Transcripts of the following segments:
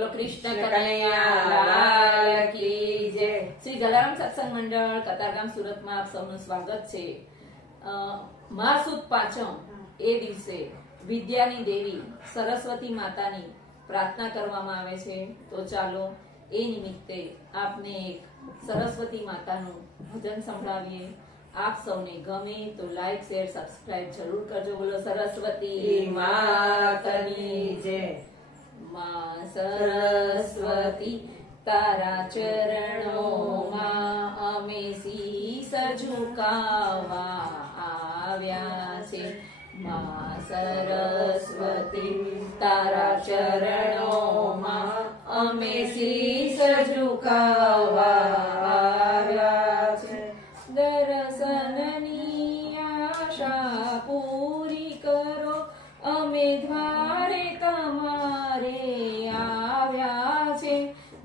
બોલો કૃષ્ણ કનૈયા કી જય. શ્રી જલારામ સત્સંગ મંડળ કતારગામ સુરતમાં આપ સૌનું સ્વાગત છે. અ, મા પાંચમ એ દિવસે વિદ્યાની દેવી સરસ્વતી માતાની પ્રાર્થના કરવામાં આવે છે. તો ચાલો એ નિમિત્તે આપને એક સરસ્વતી માતાનું ભજન સંભળાવીએ. આપ સૌને ગમે તો લાઈક શેર સબસ્ક્રાઇબ જરૂર કરજો. બોલો સરસ્વતી માતાની જય. માં સરસ્વતી તારા ચરણોમાં અમે શીસ ઝુકાવા આવ્યા છે માં સરસ્વતી તારા ચરણોમાં અમે શીસ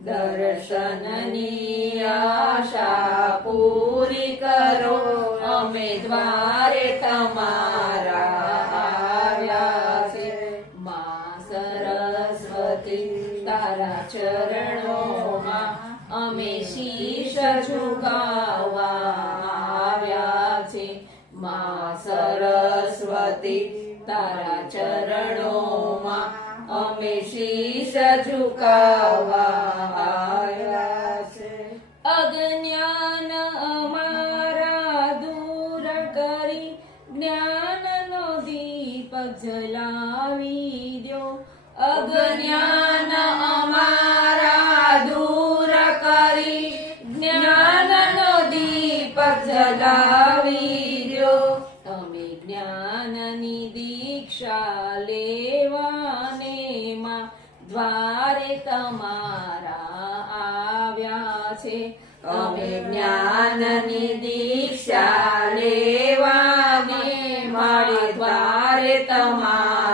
દર્શનની આશા પૂરી કરો. અમે દ્વારે તમારા છે. માં સરસ્વતી, તારા ચરણોમાં અમે શીશ ઝુકાવા આવ્યા છે. માં સરસ્વતી, તારા ચરણોમાં અમે શીશ ઝુકાવા અજ્ઞાન અમારા દૂર કરી જ્ઞાનનો દીપ જલાવી દો. તમે જ્ઞાનની દીક્ષા લેવાને માં દ્વારે તમારા આવ્યા છે. અમે જ્ઞાનની દીક્ષા લેવાને મારે દ્વારે તમારા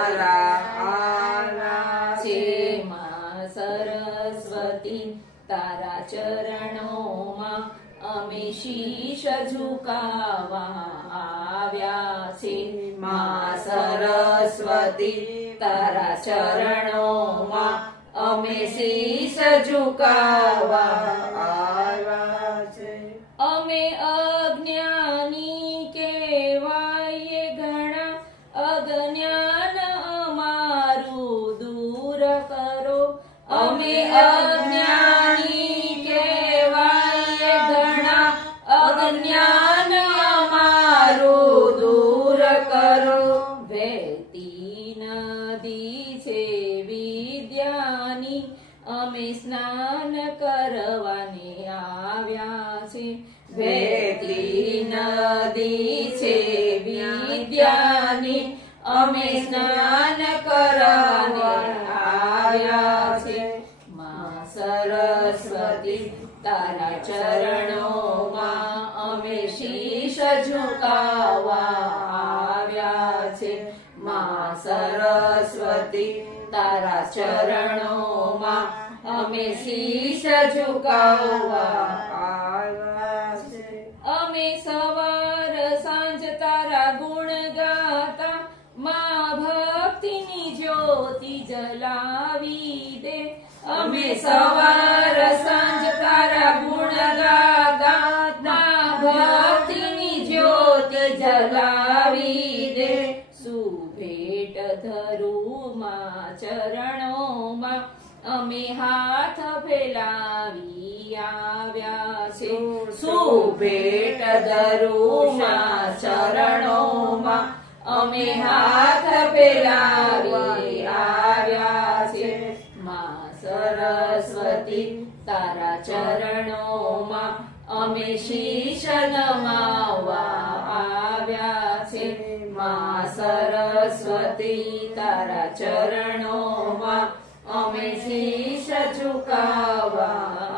અમે શીશ ઝુકાવા આવ્યા છે મા સરસ્વતી તારા ચરણોમાં અમે શીશ ઝુકાવા આવ્યા છે અમે અજ્ઞાની કેવાય ઘણા. અજ્ઞાન અમારું દૂર કરો. અમે અજ્ઞાની વહેતી નદી છે વિદ્યાની. અમે સ્નાન કરવાને આવ્યા છે. માં સરસ્વતી, તારા ચરણોમાં અમે શીશ ઝુકાવા આવ્યા છે. માં સરસ્વતી, તારા ચરણોમાં અમે શીશ ઝુકાવા અમે સવાર સાંજ તારા ગુણ ગાતા, મા ભક્તિની જ્યોતિ જલાવી દે. અમે સવાર સાંજ તારા ગુણ ગાતા, મા ભક્તિની જ્યોતિ જલાવી દે. સુભેટ ધરુમાં, ચરણોમાં અમે હાથ ફેલાવી આવ્યા છે. સુભેટ ધરુમાં ચરણોમાં અમે હાથ પેલાવી આવ્યા છે. માં સરસ્વતી તારા ચરણોમાં અમે શીશ નમાવા આવ્યા છે. માં સરસ્વતી તારા ચરણોમાં અમે શીશ ઝુકાવા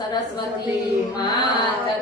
સરસ્વતી માતા